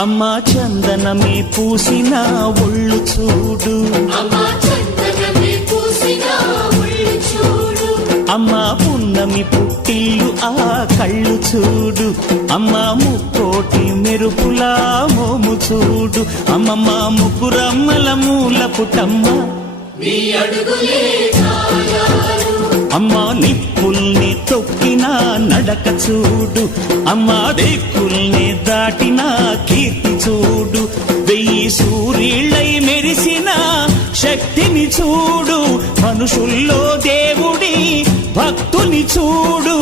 అమ్మా చందనమే పూసిన ఒళ్ళు చూడు, అమ్మా పున్నమి పుట్టిల్లు ఆ కళ్ళు చూడు, అమ్మా ముక్కోటి మెరుపులా మోము చూడు, అమ్మమ్మ ముగ్గురమ్మల మూల పుటమ్మ అమ్మా నిప్పుల్ని తొక్కిన నడక చూడు, అమ్మా దిక్కుల్ని దాటిన కీర్తి చూడు, 1000 సూర్యుళ్ళై మెరిసిన శక్తిని చూడు, మనుషుల్లో దేవుడి భక్తుని చూడు.